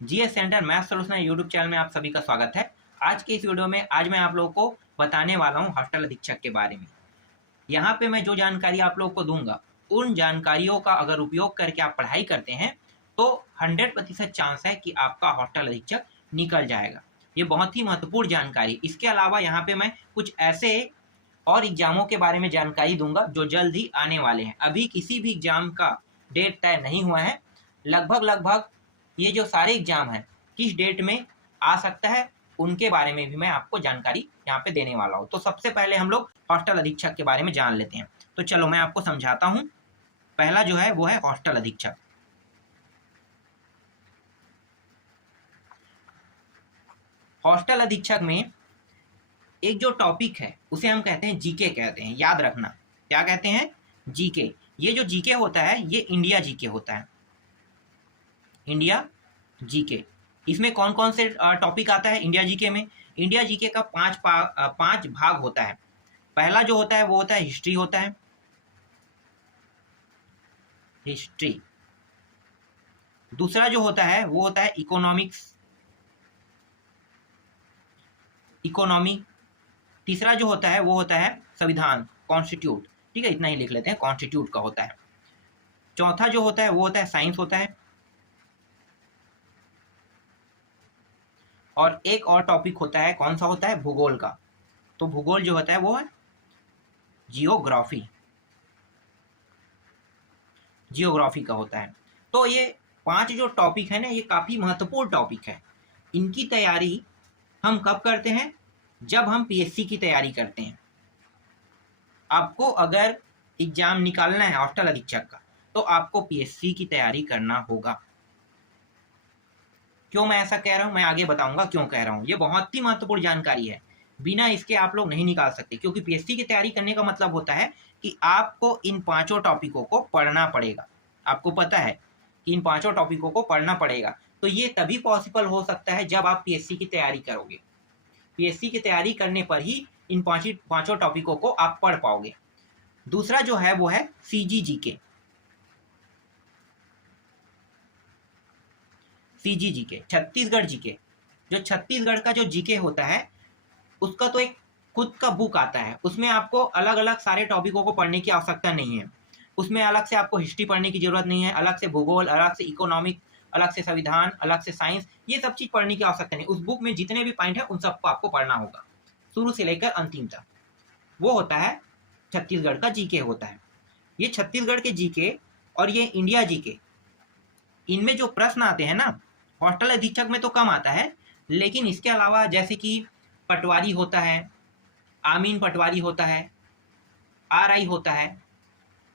GS centre math solution YouTube channel में आप सभी का स्वागत है। आज के इस वीडियो में आज मैं आप लोगों को बताने वाला हूं हॉस्टल अधीक्षक के बारे में। यहाँ पे मैं जो जानकारी आप लोगों को दूंगा, उन जानकारियों का अगर उपयोग करके आप पढ़ाई करते हैं तो 100% चांस है कि आपका हॉस्टल अधीक्षक निकल जाएगा। ये बहुत ही महत्वपूर्ण जानकारी। इसके अलावा यहाँ पे मैं कुछ ऐसे और एग्जामों के बारे में जानकारी दूंगा जो जल्द ही आने वाले हैं। अभी किसी भी एग्जाम का डेट तय नहीं हुआ है। लगभग ये जो सारे एग्जाम हैं किस डेट में आ सकता है, उनके बारे में भी मैं आपको जानकारी यहाँ पे देने वाला हूँ। तो सबसे पहले हम लोग हॉस्टल अधीक्षक के बारे में जान लेते हैं। तो चलो मैं आपको समझाता हूँ। पहला जो है वो है हॉस्टल अधीक्षक। हॉस्टल अधीक्षक में एक जो टॉपिक है उसे हम कहते हैं जीके कहते हैं। याद रखना, क्या कहते हैं? जीके। ये जो जीके होता है ये इंडिया जीके होता है। India GK. इसमें कौन कौन से टॉपिक आता है इंडिया जीके में? इंडिया जीके का पांच भाग होता है। पहला जो होता है वो होता है हिस्ट्री होता है। हिस्ट्री। दूसरा जो होता है वो होता है इकोनॉमिक्स, इकोनॉमी। तीसरा जो होता है वो होता है संविधान, कॉन्स्टिट्यूट। ठीक है, इतना ही लिख लेते हैं, कॉन्स्टिट्यूट का होता है। चौथा जो होता है वो होता है साइंस होता है। और एक और टॉपिक होता है, कौन सा होता है? भूगोल का। तो भूगोल जो होता है वो है जियोग्राफी, जियोग्राफी का होता है। तो ये पांच जो टॉपिक है ना, ये काफी महत्वपूर्ण टॉपिक है। इनकी तैयारी हम कब करते हैं? जब हम पीएससी की तैयारी करते हैं। आपको अगर एग्जाम निकालना है हॉस्टल अधीक्षक का तो आपको पीएससी की तैयारी करना होगा। क्यों मैं ऐसा कह रहा हूं, मैं आगे बताऊंगा क्यों कह रहा हूं। ये बहुत ही महत्वपूर्ण जानकारी है, बिना इसके आप लोग नहीं निकाल सकते। क्योंकि पीएससी की तैयारी करने का मतलब होता है कि आपको इन पांचों टॉपिकों को पढ़ना पड़ेगा। आपको पता है कि इन पांचों टॉपिकों को पढ़ना पड़ेगा। तो ये तभी पॉसिबल हो सकता है जब आप पीएससी की तैयारी करोगे। पीएससी की तैयारी करने पर ही इन पांचों टॉपिकों को आप पढ़ पाओगे। दूसरा जो है वो है सीजीजीके। सीजीजीके छत्तीसगढ़ जीके। जो छत्तीसगढ़ का जो जीके होता है उसका तो एक खुद का बुक आता है। उसमें आपको अलग अलग सारे टॉपिकों को पढ़ने की आवश्यकता नहीं है। उसमें अलग से आपको हिस्ट्री पढ़ने की जरूरत नहीं है, अलग से भूगोल, अलग से इकोनॉमिक, अलग से संविधान, अलग से साइंस, ये सब चीज पढ़ने की आवश्यकता नहीं। उस बुक में जितने भी पॉइंट है उन सबको आपको पढ़ना होगा, शुरू से लेकर अंतिम तक। वो होता है छत्तीसगढ़ का जीके होता है। ये छत्तीसगढ़ के जीके और ये इंडिया जीके, इनमें जो प्रश्न आते हैं ना, हॉस्टल अधीक्षक में तो कम आता है, लेकिन इसके अलावा जैसे कि पटवारी होता है, आमीन पटवारी होता है, आरआई होता है।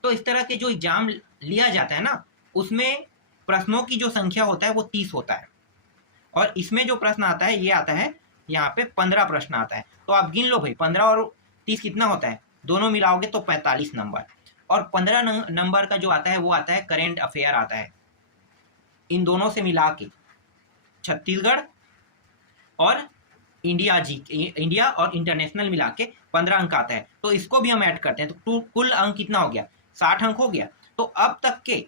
तो इस तरह के जो एग्जाम लिया जाता है ना, उसमें प्रश्नों की जो संख्या होता है वो 30 होता है। और इसमें जो प्रश्न आता है ये आता है यहाँ पे 15 प्रश्न आता है। तो आप गिन लो भाई, 15 और 30 कितना होता है? दोनों मिलाओगे तो 45 नंबर। और 15 नंबर का जो आता है वो आता है करेंट अफेयर आता है। इन दोनों से मिला के छत्तीसगढ़ और इंडिया और इंटरनेशनल मिला के 15 अंक आता है। तो इसको भी हम ऐड करते हैं तो कुल अंक कितना हो गया? 60 अंक हो गया। तो अब तक के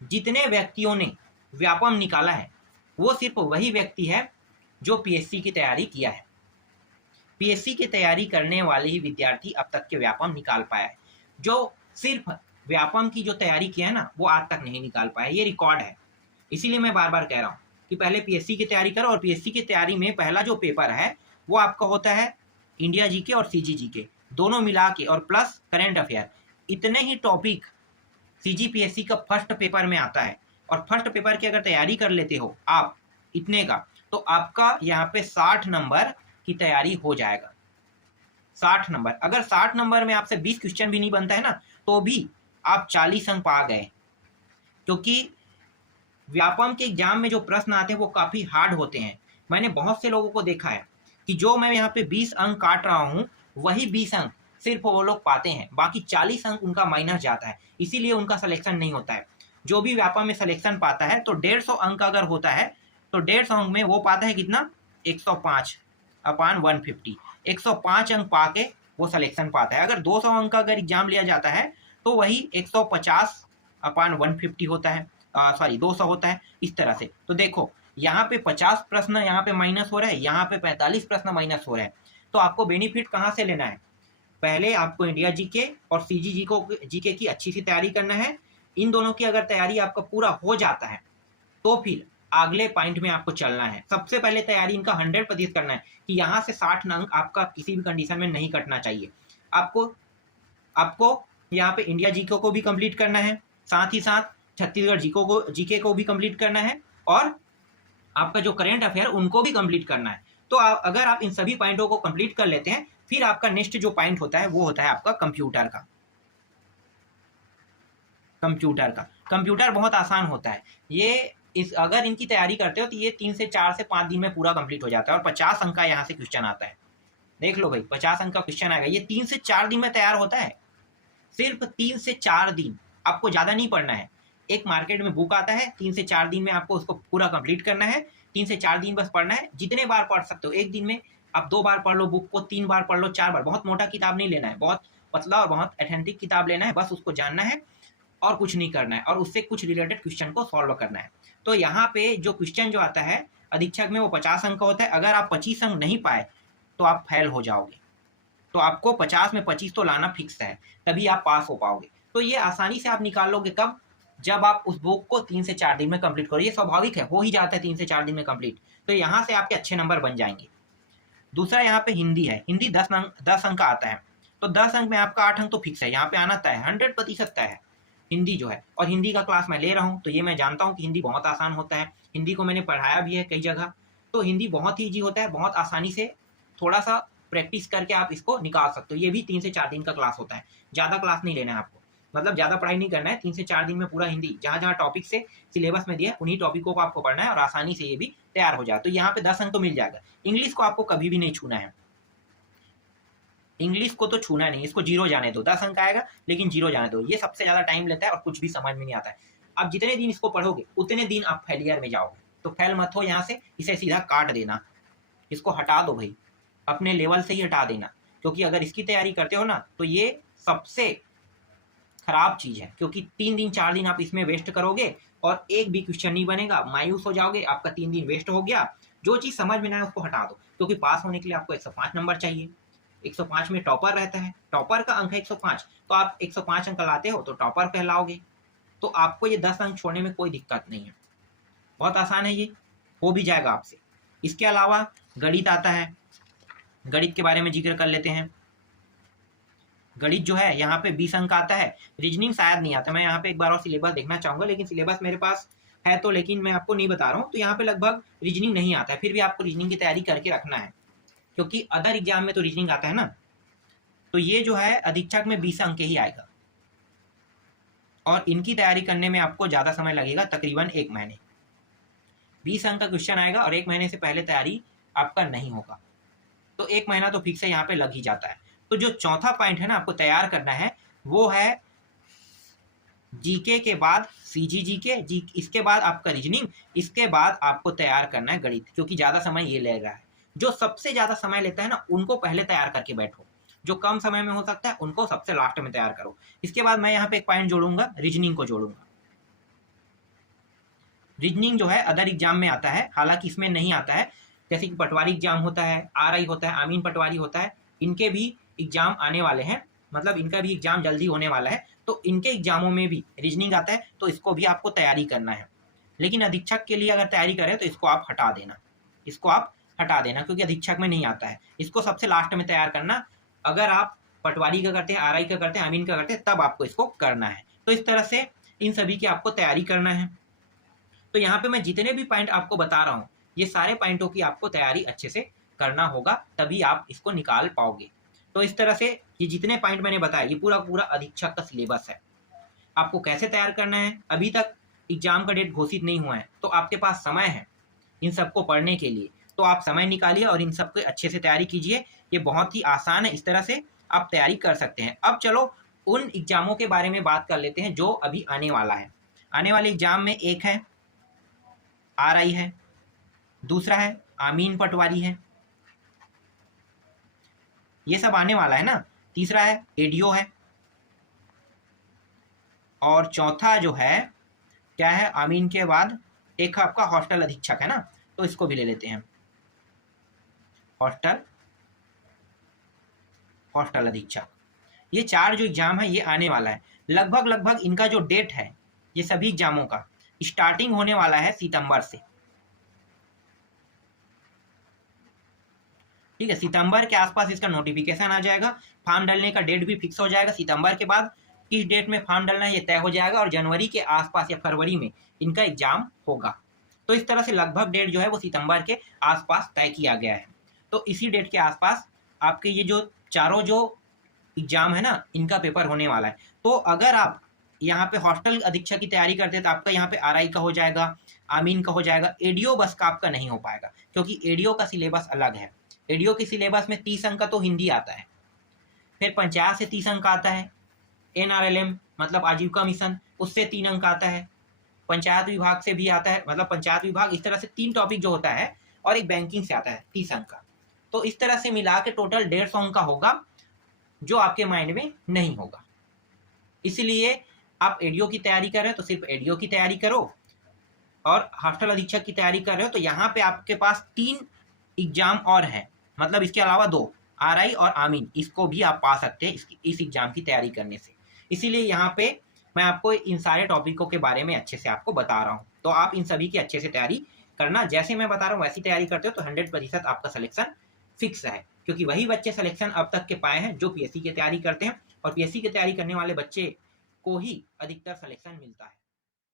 जितने व्यक्तियों ने व्यापम निकाला है वो सिर्फ वही व्यक्ति है जो पीएससी की तैयारी किया है। पीएससी की तैयारी करने वाले ही विद्यार्थी अब तक के व्यापम निकाल पाया है। जो सिर्फ व्यापम की जो तैयारी किया है ना, वो आज तक नहीं निकाल पाया। ये रिकॉर्ड है। इसीलिए मैं बार बार कह रहा हूँ कि पहले पीएससी की तैयारी करो। और पीएससी की तैयारी में पहला जो पेपर है वो आपका होता है इंडिया जीके और सीजीजीके दोनों मिला के, और प्लस करेंट अफेयर। इतने ही टॉपिक सीजीपीएससी का फर्स्ट पेपर में आता है। और फर्स्ट पेपर की अगर तैयारी कर लेते हो आप इतने का, तो आपका यहाँ पे 60 नंबर की तैयारी हो जाएगा। 60 नंबर। अगर 60 नंबर में आपसे 20 क्वेश्चन भी नहीं बनता है ना, तो भी आप 40 अंक पा गए। क्योंकि व्यापम के एग्जाम में जो प्रश्न आते हैं वो काफी हार्ड होते हैं। मैंने बहुत से लोगों को देखा है कि जो मैं यहाँ पे 20 अंक काट रहा हूँ, वही 20 अंक सिर्फ वो लोग पाते हैं, बाकी 40 अंक उनका माइनस जाता है। इसीलिए उनका सिलेक्शन नहीं होता है। जो भी व्यापम में सिलेक्शन पाता है तो 150 अंक अगर होता है तो 150 अंक में वो पाता है कितना? 105/150। 105 अंक पाके वो सिलेक्शन पाता है। अगर 200 अंक का अगर एग्जाम लिया जाता है तो वही 150/150 होता है, सॉरी 200 होता है। इस तरह से तो देखो यहाँ पे 50 प्रश्न यहाँ पे माइनस हो रहा है, यहाँ पे 45 प्रश्न माइनस हो रहा है। तो आपको बेनिफिट कहाँ से लेना है? पहले आपको इंडिया जीके और सीजी जीके की अच्छी सी तैयारी करना है। इन दोनों की अगर तैयारी आपका पूरा हो जाता है तो फिर अगले पॉइंट में आपको चलना है। सबसे पहले तैयारी इनका 100% करना है कि यहाँ से 60 अंक आपका किसी भी कंडीशन में नहीं कटना चाहिए। आपको यहाँ पे इंडिया जीके को भी कंप्लीट करना है, साथ ही साथ छत्तीसगढ़ जीके को भी कंप्लीट करना है, और आपका जो करंट अफेयर उनको भी कंप्लीट करना है। तो अगर आप इन सभी पॉइंटों को कंप्लीट कर लेते हैं, फिर आपका नेक्स्ट जो पॉइंट होता है वो होता है आपका कंप्यूटर का। कंप्यूटर बहुत आसान होता है। अगर इनकी तैयारी करते हो तो ये 3 से 4 से 5 दिन में पूरा कंप्लीट हो जाता है, और 50 अंक का यहाँ से क्वेश्चन आता है। देख लो भाई, 50 अंक का क्वेश्चन आएगा, ये 3 से 4 दिन में तैयार होता है। सिर्फ 3 से 4 दिन, आपको ज़्यादा नहीं पढ़ना है। एक मार्केट में बुक आता है, 3 से 4 दिन में आपको उसको पूरा कंप्लीट करना है। 3 से 4 दिन बस पढ़ना है, जितने बार पढ़ सकते हो। एक दिन में आप 2 बार पढ़ लो बुक को, 3 बार पढ़ लो, 4 बार। बहुत मोटा किताब नहीं लेना है, बहुत पतला और बहुत ऑथेंटिक किताब लेना है, बस उसको जानना है और कुछ नहीं करना है, और उससे कुछ रिलेटेड क्वेश्चन को सॉल्व करना है। तो यहाँ पे जो क्वेश्चन जो आता है अधीक्षक में वो 50 अंक का होता है। अगर आप 25 अंक नहीं पाए तो आप फेल हो जाओगे। तो आपको 50 में 25 तो लाना फिक्स है, तभी आप पास हो पाओगे। तो ये आसानी से आप निकाल लोगे कब? जब आप उस बुक को 3 से 4 दिन में कंप्लीट करो। ये स्वाभाविक है, हो ही जाता है 3 से 4 दिन में कंप्लीट। तो यहाँ से आपके अच्छे नंबर बन जाएंगे। दूसरा यहाँ पे हिंदी है। हिंदी 10 अंक का आता है, तो 10 अंक में आपका 8 अंक तो फिक्स है, यहाँ पे आना तय है, 100% तय है हिंदी जो है। और हिंदी का क्लास मैं ले रहा हूँ, तो ये मैं जानता हूँ कि हिंदी बहुत आसान होता है। हिंदी को मैंने पढ़ाया भी है कई जगह। तो हिंदी बहुत ही ईजी होता है, बहुत आसानी से थोड़ा सा प्रैक्टिस करके आप इसको निकाल सकते हो। ये भी 3 से 4 दिन का क्लास होता है, ज़्यादा क्लास नहीं लेना है आपको, मतलब ज़्यादा पढ़ाई नहीं करना है। 3 से 4 दिन में पूरा हिंदी जहाँ जहाँ टॉपिक से सिलेबस में दिया है उन्हीं टॉपिकों को आपको पढ़ना है, और आसानी से ये भी तैयार हो जाए। तो यहाँ पे 10 अंक तो मिल जाएगा। इंग्लिश को आपको कभी भी नहीं छूना है, इंग्लिश को तो छूना नहीं, इसको 0 जाने दो। 10 अंक आएगा लेकिन 0 जाने दो। ये सबसे ज़्यादा टाइम लेता है और कुछ भी समझ में नहीं आता है। अब जितने दिन इसको पढ़ोगे उतने दिन आप फेलियर में जाओगे। तो फेल मत हो यहाँ से, इसे सीधा काट देना, इसको हटा दो भाई, अपने लेवल से ही हटा देना। क्योंकि अगर इसकी तैयारी करते हो ना तो ये सबसे खराब चीज़ है, क्योंकि 3 दिन 4 दिन आप इसमें वेस्ट करोगे और एक भी क्वेश्चन नहीं बनेगा, मायूस हो जाओगे, आपका 3 दिन वेस्ट हो गया। जो चीज़ समझ में ना आए उसको हटा दो, क्योंकि पास होने के लिए आपको 105 नंबर चाहिए। 105 में टॉपर रहता है, टॉपर का अंक है 105, तो आप 105 अंक लाते हो तो टॉपर कहलाओगे। तो आपको ये 10 अंक छोड़ने में कोई दिक्कत नहीं है, बहुत आसान है, ये हो भी जाएगा आपसे। इसके अलावा गणित आता है, गणित के बारे में जिक्र कर लेते हैं। गणित जो है यहाँ पे 20 अंक आता है। रीजनिंग शायद नहीं आता, मैं यहाँ पे एक बार और सिलेबस देखना चाहूँगा, लेकिन सिलेबस मेरे पास है तो, लेकिन मैं आपको नहीं बता रहा हूँ। तो यहाँ पे लगभग रीजनिंग नहीं आता है, फिर भी आपको रीजनिंग की तैयारी करके रखना है, क्योंकि अदर एग्जाम में तो रीजनिंग आता है ना। तो ये जो है अधीक्षक में 20 अंक ही आएगा, और इनकी तैयारी करने में आपको ज़्यादा समय लगेगा, तकरीबन 1 महीने। 20 अंक का क्वेश्चन आएगा और 1 महीने से पहले तैयारी आपका नहीं होगा, तो 1 महीना तो फिक्स है यहाँ पे लग ही जाता है। तो जो चौथा पॉइंट है ना आपको तैयार करना है, वो है जीके के बाद सीजी जीके, इसके बाद आपका रीजनिंग, इसके बाद आपको तैयार करना है गणित, क्योंकि ज़्यादा समय ये ले रहा है। जो सबसे ज़्यादा समय लेता है ना उनको पहले तैयार करके बैठो, जो कम समय में हो सकता है उनको सबसे लास्ट में तैयार करो। इसके बाद मैं यहाँ पे एक पॉइंट जोड़ूंगा, रीजनिंग को जोड़ूंगा। रीजनिंग जो है अदर एग्जाम में आता है, हालांकि इसमें नहीं आता है। जैसे कि पटवारी एग्जाम होता है, आरआई होता है, आमीन पटवारी होता है, इनके भी एग्जाम आने वाले हैं, मतलब इनका भी एग्जाम जल्दी होने वाला है। तो इनके एग्जामों में भी रीजनिंग आता है, तो इसको भी आपको तैयारी करना है। लेकिन अधीक्षक के लिए अगर तैयारी करें तो इसको आप हटा देना, इसको आप हटा देना, क्योंकि अधीक्षक में नहीं आता है। इसको सबसे लास्ट में तैयार करना। अगर आप पटवारी का करते हैं, आरआई का करते हैं, आमीन का करते हैं, तब आपको इसको करना है। तो इस तरह से इन सभी की आपको तैयारी करना है। तो यहाँ पे मैं जितने भी पॉइंट आपको बता रहा हूँ, ये सारे पॉइंटों की आपको तैयारी अच्छे से करना होगा, तभी आप इसको निकाल पाओगे। तो इस तरह से ये जितने पॉइंट मैंने बताया, ये पूरा पूरा अधीक्षक का सिलेबस है। आपको कैसे तैयार करना है, अभी तक एग्जाम का डेट घोषित नहीं हुआ है, तो आपके पास समय है इन सबको पढ़ने के लिए। तो आप समय निकालिए और इन सबको अच्छे से तैयारी कीजिए। ये बहुत ही आसान है, इस तरह से आप तैयारी कर सकते हैं। अब चलो उन एग्जामों के बारे में बात कर लेते हैं जो अभी आने वाला है। आने वाले एग्जाम में एक है आरआई है, दूसरा है आमीन पटवारी है, ये सब आने वाला है ना। तीसरा है एडीओ है, और चौथा जो है क्या है, आमीन के बाद एक आपका हॉस्टल अधीक्षक है ना, तो इसको भी ले लेते हैं, हॉस्टल अधीक्षक। ये 4 जो एग्जाम है ये आने वाला है। लगभग इनका जो डेट है ये सभी एग्जामों का स्टार्टिंग होने वाला है सितंबर से। ठीक है, सितंबर के आसपास इसका नोटिफिकेशन आ जाएगा, फॉर्म डालने का डेट भी फिक्स हो जाएगा। सितंबर के बाद किस डेट में फॉर्म डालना है ये तय हो जाएगा, और जनवरी के आसपास या फरवरी में इनका एग्जाम होगा। तो इस तरह से लगभग डेट जो है वो सितंबर के आसपास तय किया गया है। तो इसी डेट के आसपास आपके ये जो चारों जो एग्जाम है ना इनका पेपर होने वाला है। तो अगर आप यहाँ पे हॉस्टल अधीक्षक की तैयारी करते हैं तो आपका यहाँ पे आरआई का हो जाएगा, आमीन का हो जाएगा, एडीओ बस का आपका नहीं हो पाएगा, क्योंकि एडीओ का सिलेबस अलग है। एडीओ के सिलेबस में 30 अंक का तो हिंदी आता है, फिर पंचायत से 30 अंक आता है, एनआरएलएम मतलब आजीविका मिशन उससे 3 अंक आता है, पंचायत विभाग से भी आता है, मतलब पंचायत विभाग, इस तरह से 3 टॉपिक जो होता है, और एक बैंकिंग से आता है 30 अंक का। तो इस तरह से मिला के टोटल 150 अंक का होगा, जो आपके माइंड में नहीं होगा। इसलिए आप एडीओ की तैयारी कर रहे हो तो सिर्फ एडीओ की तैयारी करो, और हॉस्टल अधीक्षक की तैयारी कर रहे हो तो यहाँ पे आपके पास 3 एग्जाम और हैं, मतलब इसके अलावा 2 आरआई और आमीन, इसको भी आप पा सकते हैं इस एग्जाम की तैयारी करने से। इसीलिए यहाँ पे मैं आपको इन सारे टॉपिकों के बारे में अच्छे से आपको बता रहा हूँ। तो आप इन सभी की अच्छे से तैयारी करना, जैसे मैं बता रहा हूँ वैसी तैयारी करते हो तो 100% आपका सिलेक्शन फिक्स है, क्योंकि वही बच्चे सिलेक्शन अब तक के पाए हैं जो पीएससी की तैयारी करते हैं, और पीएससी की तैयारी करने वाले बच्चे को ही अधिकतर सिलेक्शन मिलता है।